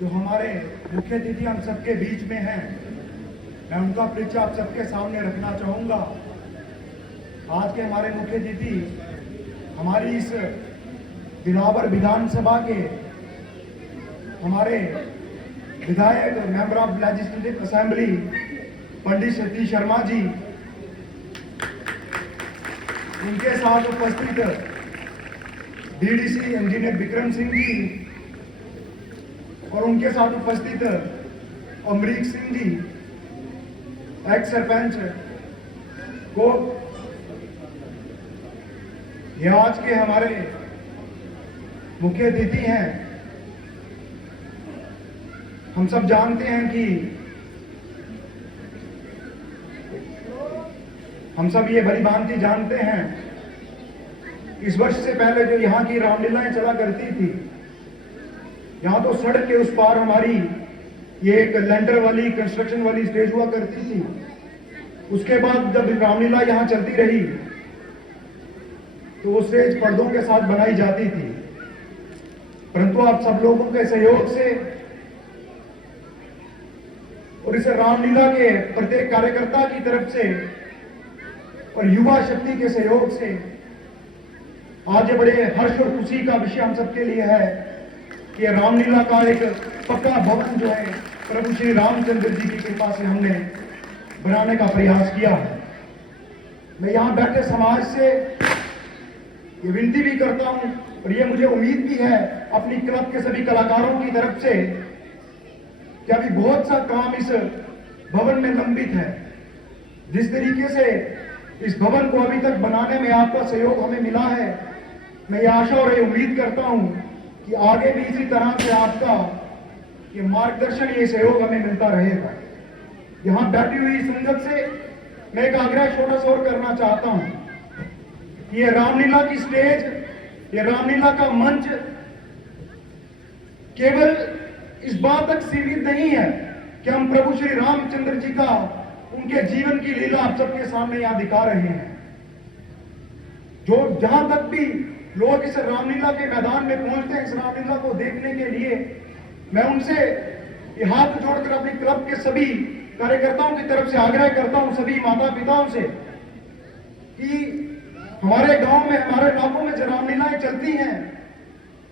जो हमारे मुख्य अतिथि हम सबके बीच में हैं, मैं उनका परिचय आप सबके सामने रखना चाहूँगा। आज के हमारे मुख्य अतिथि हमारी इस बिलावर विधानसभा के हमारे विधायक member of legislative assembly Pandit Satish Sharma ji, उनके साथ उपस्थित डीडीसी इंजीनियर विक्रम सिंह जी और उनके साथ उपस्थित अमरीक सिंह जी, एक्स सरपंच को, ये आज के हमारे मुख्य अतिथि हैं। हम सब जानते हैं कि हम सब ये भली भांति जानते हैं, इस वर्ष से पहले जो यहाँ की रामलीलाएं चला करती थी, यहाँ तो सड़क के उस पार हमारी ये एक लेंटर वाली कंस्ट्रक्शन वाली स्टेज हुआ करती थी। उसके बाद जब रामलीला यहाँ चलती रही तो वो स्टेज पर्दों के साथ बनाई जाती थी, परंतु आप सब लोगों के सहयोग से और इस रामलीला के प्रत्येक कार्यकर्ता की तरफ से और युवा शक्ति के सहयोग से आज बड़े हर्ष और खुशी का विषय हम सबके लिए है कि रामलीला का एक पक्का भवन जो है प्रभु श्री रामचंद्र जी की कृपा से हमने बनाने का प्रयास किया है। मैं यहाँ बैठे समाज से ये विनती भी करता हूँ और ये मुझे उम्मीद भी है अपनी क्लब के सभी कलाकारों की तरफ से कि अभी बहुत सा काम इस भवन में लंबित है। जिस तरीके से इस भवन को अभी तक बनाने में आपका सहयोग हमें मिला है, मैं ये आशा और ये उम्मीद करता हूं कि आगे भी इसी तरह से आपका ये मार्गदर्शन, ये सहयोग हमें मिलता रहेगा। यहां बैठी हुई संगत से मैं एक आग्रह छोटा सा और करना चाहता हूं कि ये रामलीला की स्टेज, ये रामलीला का मंच केवल इस बात तक सीमित नहीं है कि हम प्रभु श्री रामचंद्र जी का, उनके जीवन की लीला आप सबके सामने यहां दिखा रहे हैं। जो जहां तक भी लोग इस रामलीला के मैदान में पहुंचते हैं इस रामलीला को देखने के लिए, मैं उनसे ये हाथ जोड़कर अपनी क्लब के सभी कार्यकर्ताओं की तरफ से आग्रह करता हूं, सभी माता पिताओं से, कि हमारे गांव में, हमारे इलाकों में जो रामलीलाएं चलती हैं,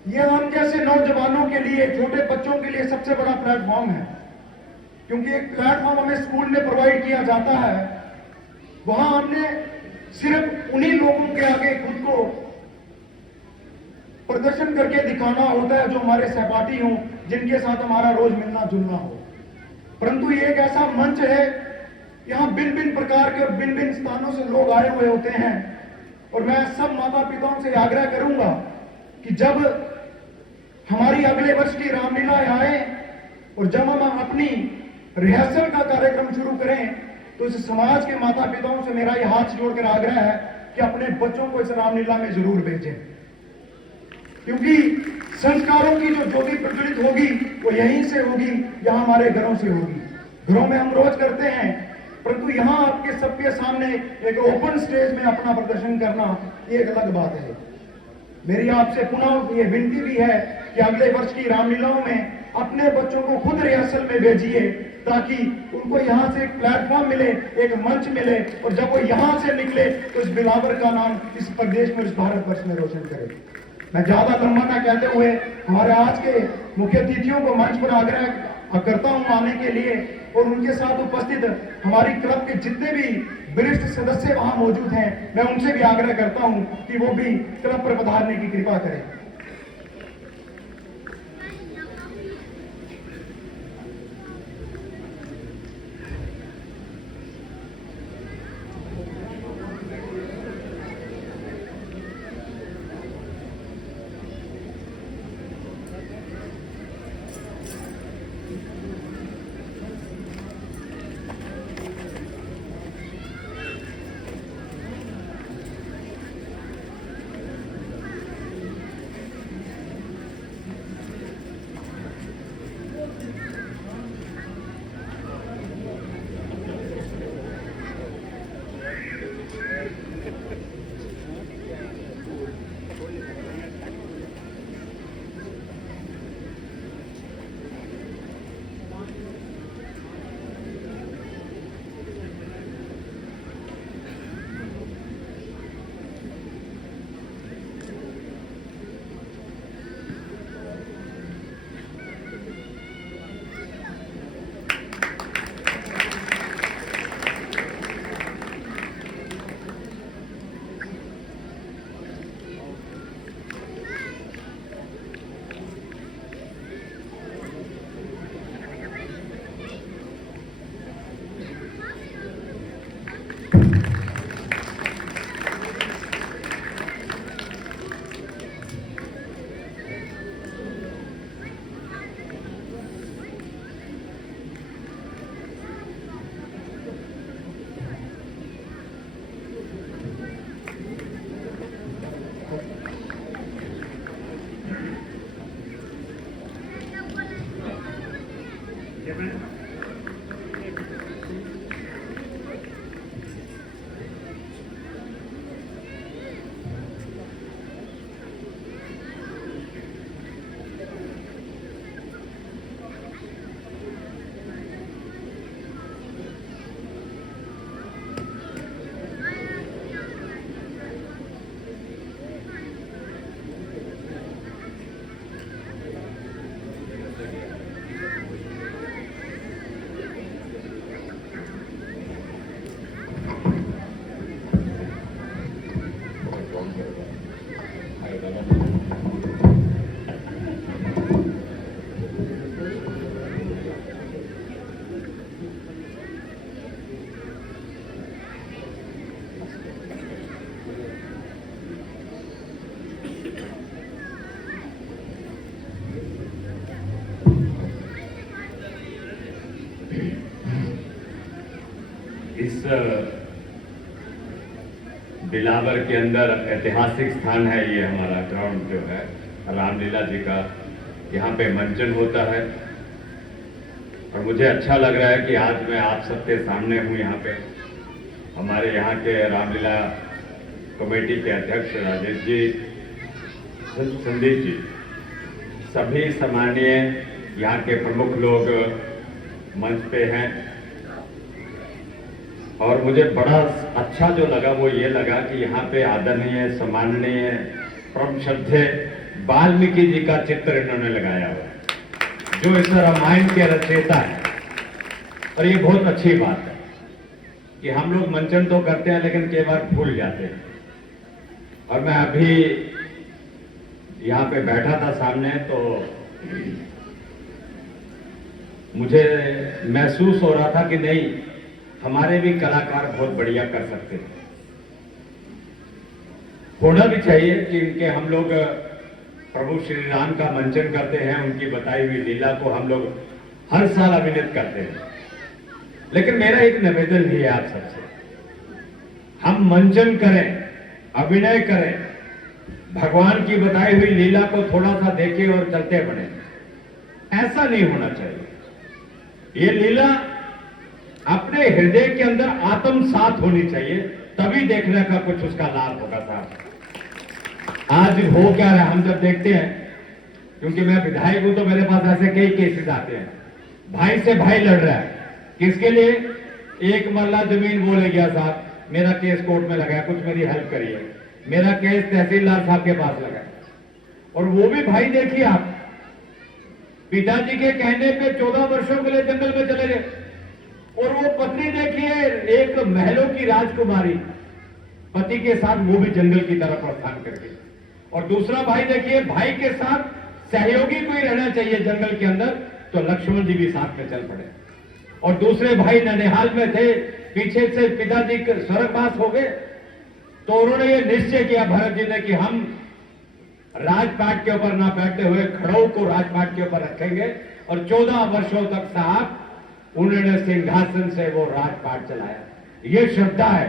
ये हम जैसे नौजवानों के लिए, छोटे बच्चों के लिए सबसे बड़ा प्लेटफॉर्म है। क्योंकि एक प्लेटफॉर्म हमें स्कूल में प्रोवाइड किया जाता है, वहां हमने सिर्फ उन्हीं लोगों के आगे खुद को प्रदर्शन करके दिखाना होता है जो हमारे सहपाठी हों, जिनके साथ हमारा रोज मिलना जुलना हो। परंतु ये एक ऐसा मंच है, यहाँ भिन्न भिन्न प्रकार के और भिन्न भिन्न स्थानों से लोग आए हुए होते हैं। और मैं सब माता पिताओं से आग्रह करूंगा कि जब हमारी अगले वर्ष की रामलीला आए और जब हम अपनी रिहर्सल का कार्यक्रम शुरू करें, तो इस समाज के माता पिताओं से मेरा यह हाथ जोड़कर आग्रह है कि अपने बच्चों को इस रामलीला में जरूर भेजें, क्योंकि संस्कारों की जो ज्योति प्रज्वलित होगी वो यहीं से होगी, यहाँ हमारे घरों से होगी। घरों में हम रोज करते हैं, परंतु यहाँ आपके सबके सामने एक ओपन स्टेज में अपना प्रदर्शन करना ये एक अलग बात है। मेरी आपसे पुनः ये विनती भी है कि अगले वर्ष की रामलीलाओं में अपने बच्चों को खुद रिहर्सल में भेजिए, ताकि उनको यहाँ से एक प्लेटफॉर्म मिले, एक मंच मिले, और जब वो यहाँ से निकले तो इस बिलावर का नाम इस प्रदेश में, इस भारतवर्ष में रोशन करे। मैं ज्यादा लंबा ना कहते हुए हमारे आज के मुख्य अतिथियों को मंच पर आग्रह करता हूँ आने के लिए, और उनके साथ उपस्थित हमारी क्लब के जितने भी वरिष्ठ सदस्य वहां मौजूद हैं, मैं उनसे भी आग्रह करता हूं कि वो भी क्लब पर पधारने की कृपा करें। इस बिलावर के अंदर ऐतिहासिक स्थान है ये हमारा ग्राउंड जो है रामलीला जी का। यहाँ पे मंचन होता है और मुझे अच्छा लग रहा है कि आज मैं आप सबके सामने हूँ। यहाँ पे हमारे यहाँ के रामलीला कमेटी के अध्यक्ष राजेश जी, संदीप जी, सभी सम्मानीय यहाँ के प्रमुख लोग मंच पे हैं। और मुझे बड़ा अच्छा जो लगा वो ये लगा कि यहाँ पे आदरणीय सम्माननीय परम श्रद्धेय वाल्मीकि जी का चित्र इन्होंने लगाया हुआ है, जो इस रामायण के रचयिता है। और ये बहुत अच्छी बात है कि हम लोग मंचन तो करते हैं लेकिन कई बार भूल जाते हैं। और मैं अभी यहाँ पे बैठा था सामने तो मुझे महसूस हो रहा था कि नहीं, हमारे भी कलाकार बहुत बढ़िया कर सकते हैं। होना भी चाहिए कि इनके हम लोग प्रभु श्री राम का मंचन करते हैं, उनकी बताई हुई लीला को हम लोग हर साल अभिनीत करते हैं। लेकिन मेरा एक निवेदन भी है आप सबसे, हम मंचन करें, अभिनय करें, भगवान की बताई हुई लीला को थोड़ा सा देखें और चलते बने। ऐसा नहीं होना चाहिए। ये लीला अपने हृदय के अंदर आत्मसात होनी चाहिए, तभी देखने का कुछ उसका लाभ होगा साहब। आज हो क्या रहा है हम जब देखते हैं, क्योंकि मैं विधायक हूं तो मेरे पास ऐसे कई केसेस आते हैं। भाई से भाई लड़ रहा है, किसके लिए? एक मरला जमीन वो ले गया साहब, मेरा केस कोर्ट में लगा है, कुछ मेरी हेल्प करिए। मेरा केस तहसीलदार साहब के पास लगा है। और वो भी भाई देखिए आप, पिताजी के कहने पे 14 वर्षों के लिए जंगल में चले गए। और वो पत्नी देखिए, एक महलों की राजकुमारी, पति के साथ वो भी जंगल की तरफ प्रस्थान कर गई। और दूसरा भाई देखिए, भाई के साथ सहयोगी कोई रहना चाहिए जंगल के अंदर, तो लक्ष्मण जी भी साथ में चल पड़े। और दूसरे भाई ननिहाल में थे, पीछे से पिताजी स्वर्गवास हो गए, तो उन्होंने ये निश्चय किया भरत जी ने कि हम राजपाट के ऊपर ना बैठते हुए खड़ो को राजपाट के ऊपर रखेंगे। और 14 वर्षों तक साहब उन्होंने सिंहासन से वो राजपाट चलाया। ये श्रद्धा है।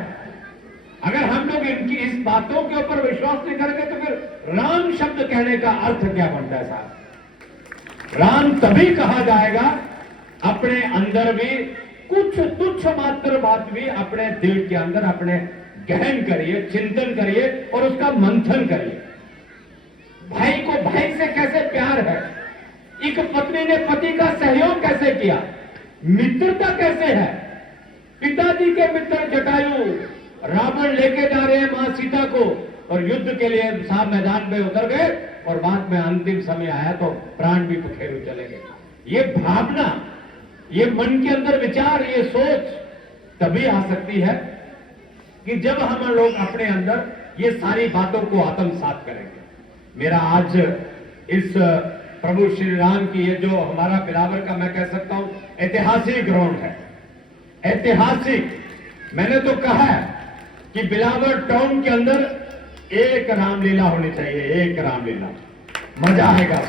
अगर हम लोग इनकी इस बातों के ऊपर विश्वास नहीं करेंगे तो फिर राम शब्द कहने का अर्थ क्या बनता है साहब? राम तभी कहा जाएगा अपने अंदर भी कुछ तुच्छ मात्र बात भी अपने दिल के अंदर अपने गहन करिए, चिंतन करिए और उसका मंथन करिए। भाई को भाई से कैसे प्यार है, एक पत्नी ने पति का सहयोग कैसे किया, मित्रता कैसे है। पिताजी के मित्र जटायु रावण लेके जा रहे हैं मां सीता को और युद्ध के लिए साहब मैदान में उतर गए और बाद में अंतिम समय आया तो प्राण भी पखेरु चले गए। ये भावना, ये मन के अंदर विचार, ये सोच तभी आ सकती है कि जब हम लोग अपने अंदर ये सारी बातों को आत्मसात करेंगे। मेरा आज इस प्रभु श्री राम की ये जो हमारा बिलावर का मैं कह सकता हूं ऐतिहासिक ग्राउंड है, ऐतिहासिक। मैंने तो कहा है कि बिलावर टाउन के अंदर एक रामलीला होनी चाहिए, एक रामलीला, मजा आएगा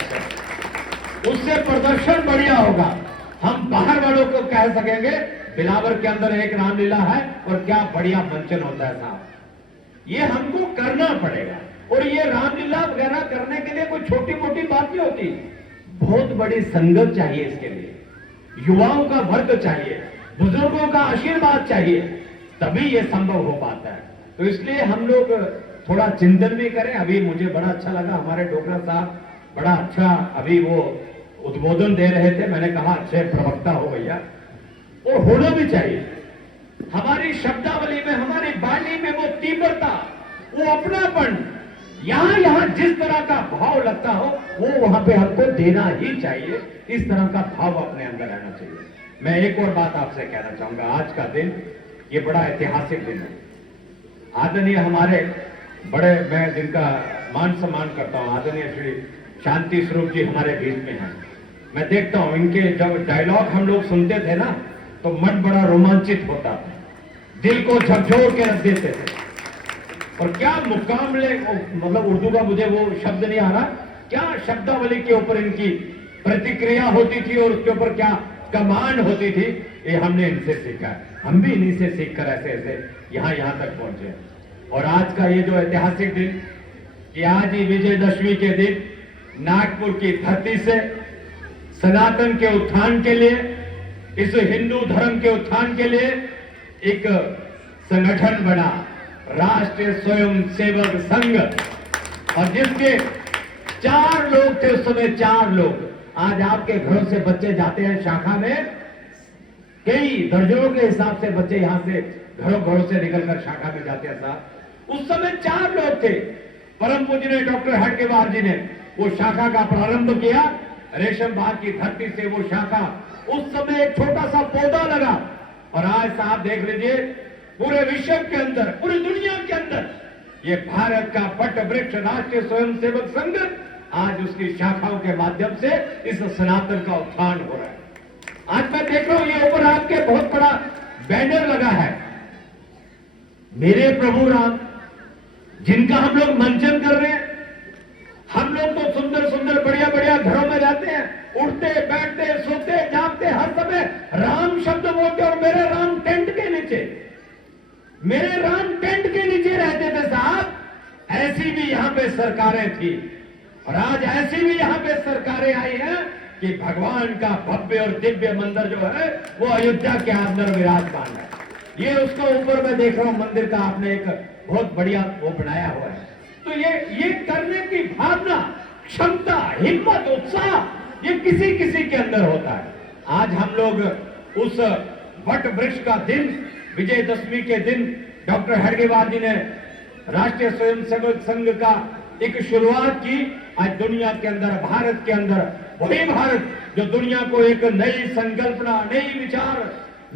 उससे प्रदर्शन बढ़िया होगा। हम बाहर वालों को कह सकेंगे बिलावर के अंदर एक रामलीला है और क्या बढ़िया मंचन होता है साहब। ये हमको करना पड़ेगा। और ये रामलीला वगैरह करने के लिए कोई छोटी मोटी बात नहीं होती, बहुत बड़ी संगत चाहिए इसके लिए। युवाओं का वर्ग चाहिए, बुजुर्गों का आशीर्वाद चाहिए, तभी ये संभव हो पाता है। तो इसलिए हम लोग थोड़ा चिंतन भी करें। अभी मुझे बड़ा अच्छा लगा, हमारे डोगरा साहब बड़ा अच्छा अभी वो उद्बोधन दे रहे थे। मैंने कहा अच्छे प्रवक्ता हो भैया, और होना भी चाहिए। हमारी शब्दावली में, हमारी वाणी में वो तीव्रता, वो अपनापन, यहां जिस तरह का भाव लगता हो वो वहां पे हमको देना ही चाहिए। इस तरह का भाव अपने अंदर रहना चाहिए। मैं एक और बात आपसे कहना चाहूंगा, आज का दिन ये बड़ा ऐतिहासिक दिन है। आदरणीय हमारे बड़े, मैं जिनका मान सम्मान करता हूं, आदरणीय श्री शांति स्वरूप जी हमारे बीच में हैं। मैं देखता हूं इनके जब डायलॉग हम लोग सुनते थे ना, तो मन बड़ा रोमांचित होता था, दिल को झकझोर के रख देते थे। और क्या मुकाबले, मतलब उर्दू का मुझे वो शब्द नहीं आ रहा, क्या शब्दावली के ऊपर इनकी प्रतिक्रिया होती थी और उसके ऊपर क्या कमांड होती थी, ये हमने इनसे सीखा है। हम भी इन्हीं से सीखकर ऐसे ऐसे यहां तक पहुंचे। और आज का ये जो ऐतिहासिक दिन, कि आज ही विजयदशमी के दिन नागपुर की धरती से सनातन के उत्थान के लिए, इस हिंदू धर्म के उत्थान के लिए एक संगठन बना, राष्ट्रीय स्वयं सेवक संघ, और जिसके 4 लोग थे उस समय, 4 लोग। आज आपके घरों से बच्चे जाते हैं शाखा में, कई दर्जनों के हिसाब से बच्चे यहां से घरों से निकलकर शाखा में जाते हैं साहब। उस समय 4 लोग थे। परम पूज्य डॉक्टर हडगेवार जी ने वो शाखा का प्रारंभ किया। रेशम बाग की धरती से वो शाखा, उस समय एक छोटा सा पौधा लगा, और आज साहब देख लीजिए पूरे विश्व के अंदर, पूरी दुनिया के अंदर ये भारत का पट वृक्ष राष्ट्रीय स्वयंसेवक संघ, आज उसकी शाखाओं के माध्यम से इस सनातन का उत्थान हो रहा है। आज मैं देख रहा हूं ये ऊपर आपके बहुत बड़ा बैनर लगा है, मेरे प्रभु राम, जिनका हम लोग मंचन कर रहे हैं। हम लोग तो सुंदर सुंदर बढ़िया बढ़िया घरों में जाते हैं, उठते बैठते सोते जागते हर समय राम शब्द बोलते, और मेरे राम टेंट के नीचे, मेरे राम टेंट के नीचे रहते थे साहब। ऐसी भी यहां पे सरकारें थी, और आज ऐसी भी यहां पे सरकारें आई हैं कि भगवान का भव्य और दिव्य मंदिर जो है वो अयोध्या के अंदर विराजमान है। ये उसका ऊपर मैं देख रहा हूं मंदिर का आपने एक बहुत बढ़िया वो बनाया हुआ है। तो ये करने की भावना, क्षमता, हिम्मत, उत्साह ये किसी किसी के अंदर होता है। आज हम लोग उस वट वृक्ष का दिन, विजयदशमी के दिन, डॉक्टर हडगेवार जी ने राष्ट्रीय स्वयंसेवक संघ का एक शुरुआत की। आज दुनिया के अंदर, भारत के अंदर, वही भारत जो दुनिया को एक नई संकल्पना, नई विचार,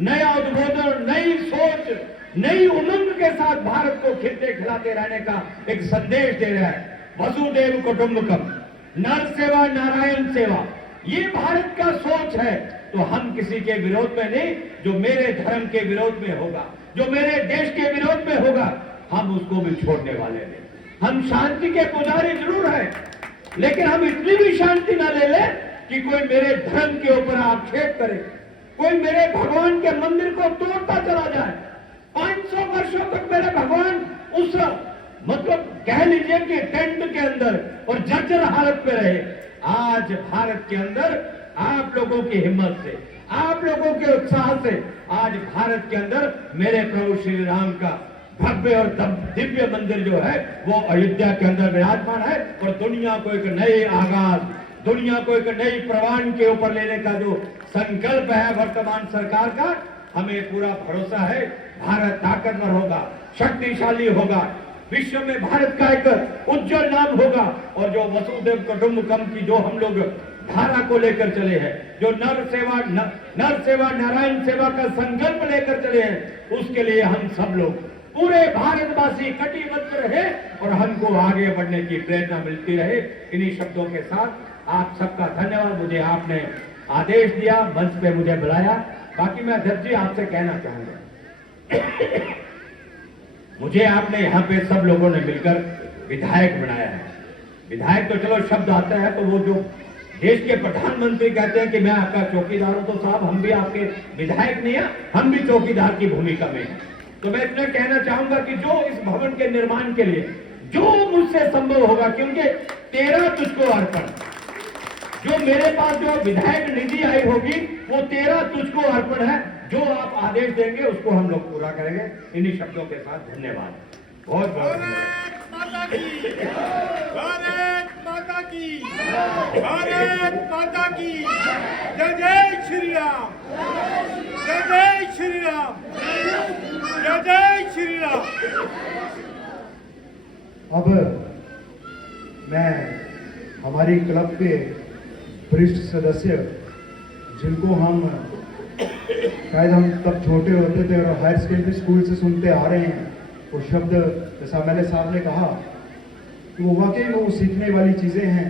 नया उद्बोधन, नई सोच, नई उमंग के साथ भारत को खिलते खिलाते रहने का एक संदेश दे रहा है। वसुदेव कुटुंबकम, नर सेवा नारायण सेवा, ये भारत का सोच है। तो हम किसी के विरोध में नहीं, जो मेरे धर्म के विरोध में होगा, जो मेरे देश के विरोध में होगा, हम उसको भी छोड़ने वाले नहीं। हम शांति के पुजारी जरूर हैं, लेकिन हम इतनी भी शांति ना ले ले कि कोई मेरे धर्म के ऊपर आक्षेप करे, कोई मेरे भगवान के मंदिर को तोड़ता चला जाए। 500 वर्षों तक मेरे भगवान उस, मतलब कह लीजिए कि टेंट के अंदर और जर्जर हालत में रहे। आज भारत के अंदर आप लोगों की हिम्मत से, आप लोगों के उत्साह से आज भारत के अंदर मेरे प्रभु श्री राम का भव्य और दिव्य मंदिर जो है वो अयोध्या के अंदर विराजमान है। और दुनिया को एक नए आगाज, दुनिया को एक नई प्रवान के ऊपर लेने का जो संकल्प है वर्तमान सरकार का, हमें पूरा भरोसा है भारत ताकतवर होगा, शक्तिशाली होगा, विश्व में भारत का एक उज्जवल नाम होगा। और जो वसुदेव कुटुंबकम की जो हम लोग धारा को लेकर चले हैं, जो नर सेवा नारायण सेवा का संकल्प लेकर चले हैं, उसके लिए हम सब लोग पूरे भारतवासी कटिबद्ध रहे और हमको आगे बढ़ने की प्रेरणा मिलती रहे। इन्हीं शब्दों के साथ आप सबका धन्यवाद। मुझे आपने आदेश दिया, मंच पे मुझे बुलाया। बाकी मैं अध्यक्ष जी आपसे कहना चाहूंगा, मुझे आपने यहाँ पे सब लोगों ने मिलकर विधायक बनाया है। विधायक तो चलो शब्द आता है, तो वो जो देश के प्रधानमंत्री कहते हैं कि मैं आपका चौकीदार हूं, तो साहब हम भी आपके विधायक नहीं है, हम भी चौकीदार की भूमिका में हैं। तो मैं इतना कहना चाहूंगा कि जो इस भवन के निर्माण के लिए जो मुझसे संभव होगा, क्योंकि तेरा तुझको अर्पण, जो मेरे पास जो विधायक निधि आई होगी वो तेरा तुझको अर्पण है। जो आप आदेश देंगे उसको हम लोग पूरा करेंगे। इन्हीं शब्दों के साथ धन्यवाद, बहुत बहुत धन्यवाद। भारत माता की, भारत माता की जय जय श्री राम, जय जय श्री राम, जय जय श्री राम। अब मैं हमारी क्लब के वरिष्ठ सदस्य, जिनको हम शायद हम तब छोटे होते थे और हायर सेकेंडरी स्कूल से सुनते आ रहे हैं, वो शब्द जैसा एमएलए साहब ने कहा कि वो वाकई में वो सीखने वाली चीज़ें हैं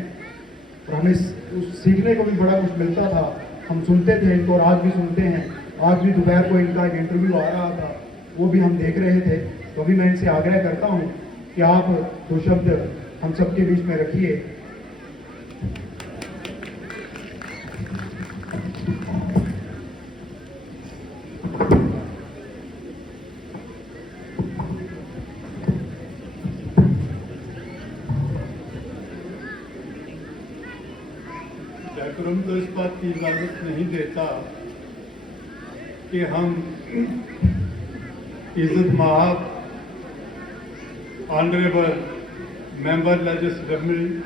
और हमें सीखने को भी बड़ा कुछ मिलता था। हम सुनते थे इनको और आज भी सुनते हैं। आज भी दोपहर को इनका एक इंटरव्यू आ रहा था, वो भी हम देख रहे थे। तो अभी मैं इनसे आग्रह करता हूँ कि आप दो शब्द हम सबके बीच में रखिए। व्याकरण तो इस बात की इजाजत नहीं देता कि हम इज्जत महाब ऑनरेबल मेंबर लेजिस्लेटिव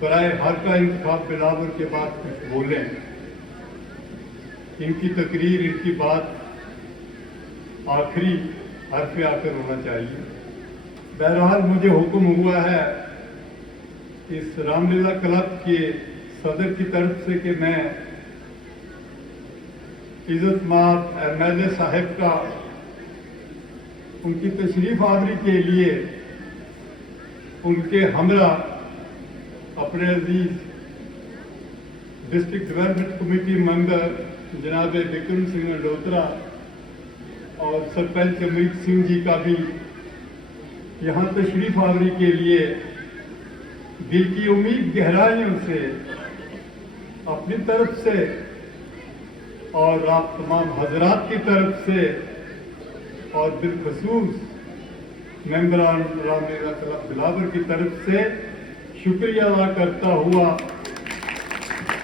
बराए हक का इंतखाब बिलावर के बाद कुछ बोलें। इनकी तकरीर, इनकी बात आखिरी हर्फ आकर होना चाहिए। बहरहाल मुझे हुक्म हुआ है इस रामलीला क्लब के सदर की तरफ से कि मैं इज्जत माब एमएलए साहब का उनकी तशरीफ आवरी के लिए उनके हमरा अपने अजीज डिस्ट्रिक्ट डेवलपमेंट कमेटी मेंबर जनाब विक्रम सिंह मल्होत्रा और सरपंच अमरीक सिंह जी का भी यहाँ तशरीफ आवरी के लिए दिल की उम्मीद गहराइयों से अपनी तरफ से और आप तमाम हजरात की तरफ से और बिलखसूस मेंबरान रामलीला क्लब बिलावर की तरफ से शुक्रिया अदा करता हुआ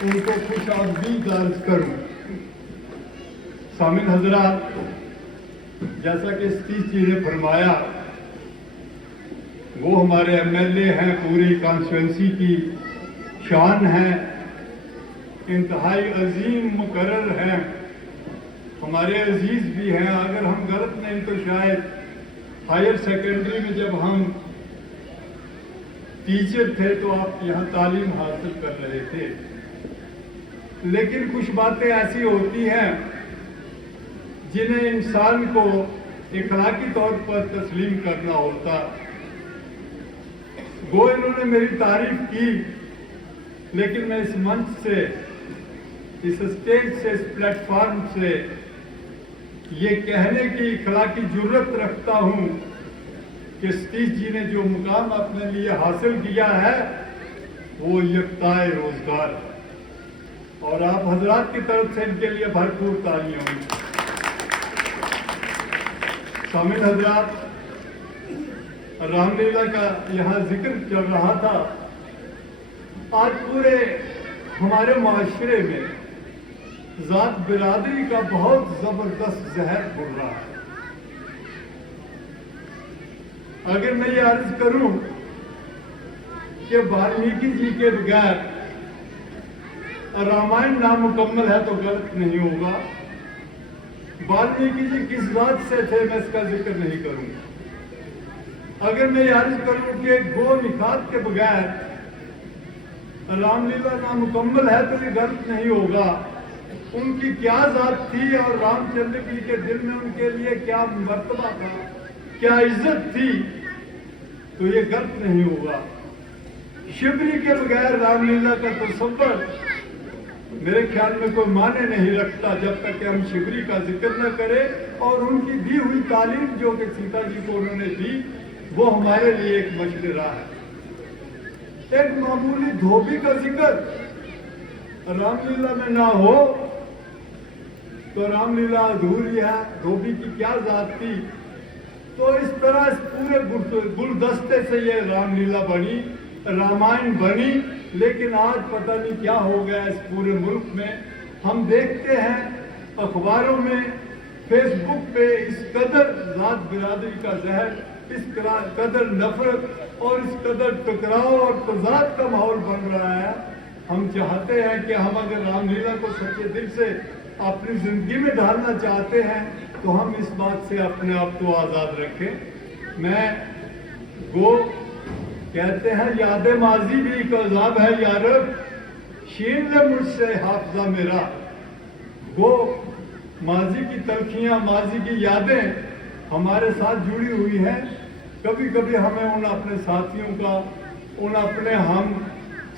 उनको खुश आमदीद अर्ज करूं। सामिन हजरात, जैसा कि सतीश जी ने फरमाया, वो हमारे एमएलए हैं, पूरी कॉन्स्टिट्यूंसी की शान है, इंतहाई अजीम मुकर्रर हैं, हमारे अजीज भी हैं। अगर हम गलत नहीं तो शायद हायर सेकेंडरी में जब हम टीचर थे तो आप यहाँ तालीम हासिल कर रहे थे। लेकिन कुछ बातें ऐसी होती हैं जिन्हें इंसान को इखलाकी तौर पर तस्लीम करना होता। वो इन्होंने मेरी तारीफ की, लेकिन मैं इस मंच से, इस स्टेज से, इस प्लेटफॉर्म से ये कहने की इखलाकी जुर्रत रखता हूं कि सतीश जी ने जो मुकाम अपने लिए हासिल किया है वो यकताए रोजगार है और आप हजरात की तरफ से इनके लिए भरपूर तालियां होंगी। शामिल हजरात, रामलीला का यहाँ जिक्र चल रहा था। आज पूरे हमारे माशरे में जात बिरादरी का बहुत जबरदस्त जहर बुर रहा है। अगर मैं ये अर्ज करूं कि वाल्मीकि जी के बगैर रामायण नामुकम्मल है तो गलत नहीं होगा। वाल्मीकि जी किस बात से थे मैं इसका जिक्र नहीं करूंगा। अगर मैं ये अर्ज करूं कि गो निखात के बगैर रामलीला नामुकम्मल है तो ये गलत नहीं होगा। उनकी क्या जात थी और रामचंद्र जी के दिल में उनके लिए क्या मर्तबा था, क्या इज्जत थी, तो ये गलत नहीं होगा। शिवरी के बगैर रामलीला का तसव्वुर मेरे ख्याल में कोई माने नहीं रखता जब तक कि हम शिवरी का जिक्र न करें और उनकी दी हुई तालीम जो कि सीता जी को उन्होंने दी वो हमारे लिए एक मशल राह है। एक मामूली धोबी का जिक्र रामलीला में ना हो तो रामलीला अधूरी है। धोबी की क्या जात थी, तो इस तरह इस पूरे गुलदस्ते से ये रामलीला बनी, रामायण बनी लेकिन आज पता नहीं क्या हो गया इस पूरे मुल्क में। हम देखते हैं अखबारों में, फेसबुक पे इस कदर जात बिरादरी का जहर, इस कदर नफरत और इस कदर टकराव और तजाद का माहौल बन रहा है। हम चाहते हैं कि हम अगर रामलीला को सच्चे दिल से अपनी जिंदगी में ढालना चाहते हैं तो हम इस बात से अपने आप को आज़ाद रखें। मैं गो कहते हैं याद माजी भी एक अजाब है यारब, छीन ले मुझसे हाफजा मेरा। गो माजी की तलखियाँ, माजी की यादें हमारे साथ जुड़ी हुई हैं। कभी कभी हमें उन अपने साथियों का, उन अपने हम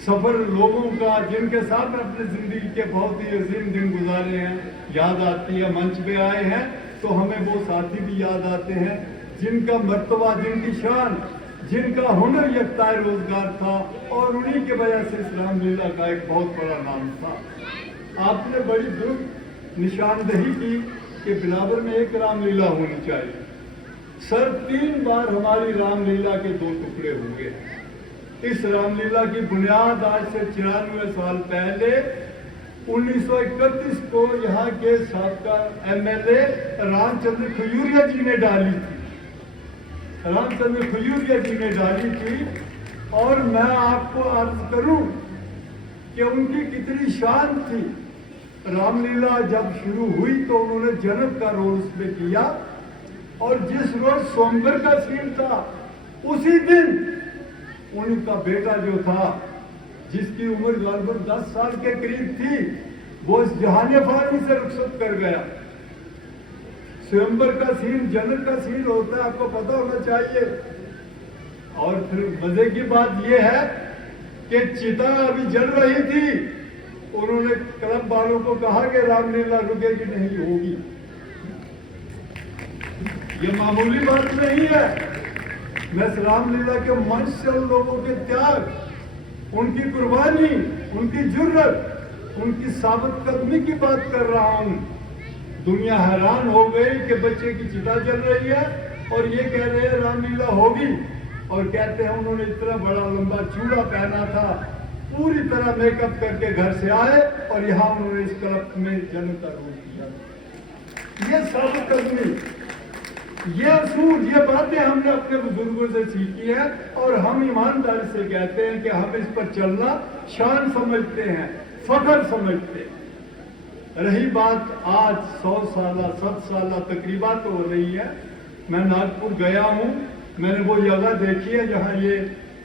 सफर लोगों का जिनके साथ अपने जिंदगी के बहुत ही अजीम दिन गुजारे हैं याद आती है। मंच पे आए हैं तो हमें वो साथी भी याद आते हैं जिनका मर्तबा, जिनकी शान, जिनका हुनर यकताए रोजगार था और उन्हीं की वजह से इस रामलीला का एक बहुत बड़ा नाम था। आपने बड़ी दुरुस्त निशानदेही की कि बिलावर में एक रामलीला होनी चाहिए। सर 3 बार हमारी रामलीला के 2 टुकड़े हुए। इस रामलीला की बुनियाद आज से 94 साल पहले 1931 को यहाँ के साबका MLA रामचंद्र खजूरिया जी ने डाली थी। रामचंद्र खजूरिया जी ने डाली थी और मैं आपको अर्ज करूं कि उनकी कितनी शान थी। रामलीला जब शुरू हुई तो उन्होंने जनक का रोल उसमें किया और जिस रोज सोमवार का सीन था उसी दिन उनका बेटा जो था, जिसकी उम्र लगभग 10 साल के करीब थी, वो इस जहाने फानी से रुखसत कर गया। स्वयंवर का सीन जनक का सीन होता है, आपको पता होना चाहिए। और फिर मजे की बात यह है कि चिता अभी जल रही थी, उन्होंने क्लब वालों को कहा कि रामलीला रुकेगी नहीं, होगी। ये मामूली बात नहीं है। मैं इस रामलीला के मंच से उन लोगों के त्याग, उनकी कुर्बानी, उनकी जुर्रत, उनकी साबित कदमी की बात कर रहा हूं। दुनिया हैरान हो गई कि बच्चे की चिता जल रही है और ये कह रहे हैं रामलीला होगी, और कहते हैं उन्होंने इतना बड़ा लंबा चूड़ा पहना था, पूरी तरह मेकअप करके घर से आए और यहाँ उन्होंने इस क्लब में जनता रोल किया। ये साबित कदमी, ये असूल, ये बातें हमने अपने बुजुर्गों से सीखी है और हम ईमानदारी से कहते हैं कि हम इस पर चलना शान समझते हैं, फख्र समझते हैं। रही बात आज 100 साल 7 साल तकरीबा तो हो रही है। मैं नागपुर गया हूँ, मैंने वो जगह देखी है जहाँ ये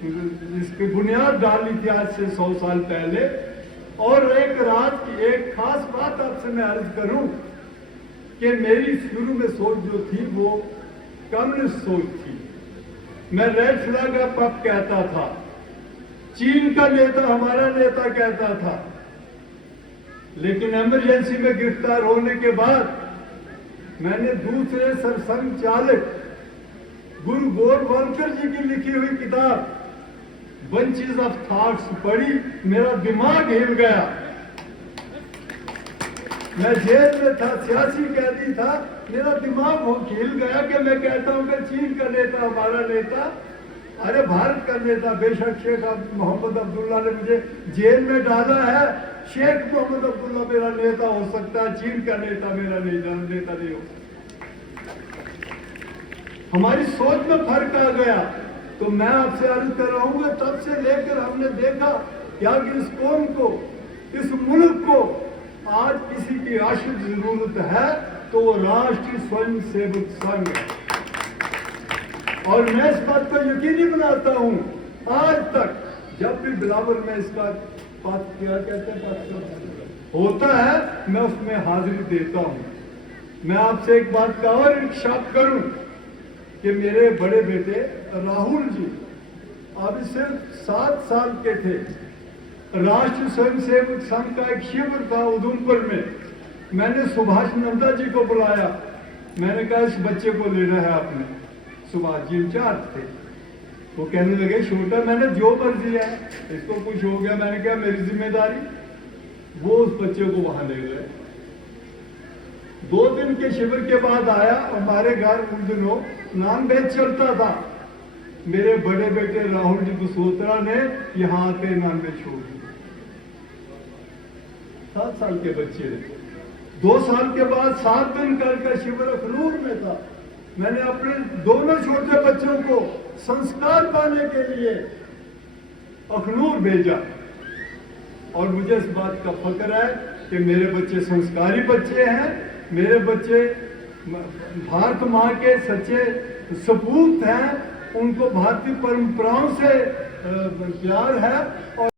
इसकी बुनियाद डाली थी आज से 100 साल पहले। और एक रात की एक खास बात आपसे मैं अर्ज करूं कि मेरी शुरू में सोच जो थी वो कम्युनिस्ट सोच थी। मैं रेड फ्लैग अप कहता था, चीन का नेता हमारा नेता कहता था, लेकिन इमरजेंसी में गिरफ्तार होने के बाद मैंने दूसरे सरसंघ चालक गुरु गोरवलकर जी की लिखी हुई किताब बंचेस ऑफ थॉट्स पढ़ी, मेरा दिमाग हिल गया। मैं जेल में था, सियासी कैदी था, मेरा दिमाग हिल गया कि मैं कहता हूं कि चीन का नेता हमारा नेता, अरे भारत का नेता। बेशक शेख मोहम्मद अब्दुल्ला ने मुझे जेल में डाला है, शेख मोहम्मद अब्दुल्ला मेरा नेता हो सकता है, चीन का नेता मेरा नेता नहीं हो सकता। हमारी सोच में फर्क आ गया। तो मैं आपसे अर्ज कर रहा हूं कि तब से लेकर हमने देखा क्या कि इस कौम को, इस मुल्क को आज किसी की आशिक जरूरत है तो वो राष्ट्रीय स्वयं सेवक संघ है। और मैं इस बात को यकीनी बनाता हूं, आज तक जब भी बिलावर में इसका बात क्या कहते हैं होता है, मैं उसमें हाजिरी देता हूं। मैं आपसे एक बात का और इंकशाफ करूं कि मेरे बड़े बेटे राहुल जी अभी सिर्फ 7 साल के थे। राष्ट्रीय स्वयंसेवक संघ का एक शिविर था उधमपुर में, मैंने सुभाष नंदा जी को बुलाया। मैंने कहा इस बच्चे को लेना है आपने। सुभाष जी इंचार्ज थे। वो कहने लगे छोटा, मैंने जो मर्जी है, इसको कुछ हो गया, मैंने कहा मेरी जिम्मेदारी। वो उस बच्चे को वहां ले गए। 2 दिन के शिविर के बाद आया, हमारे घर उन दिनों नॉन वेज चलता था। मेरे बड़े बेटे राहुल जी कुसोत्रा ने यहाँ आते नामे छोड़ दी। 7 साल के बच्चे ने 2 साल के बाद 7 दिन करके शिविर अखनूर में था। मैंने अपने दोनों छोटे बच्चों को संस्कार पाने के लिए अखनूर भेजा और मुझे इस बात का फख्र है कि मेरे बच्चे संस्कारी बच्चे हैं। मेरे बच्चे भारत माँ के सच्चे सपूत हैं। उनको भारतीय परंपराओं से प्यार है और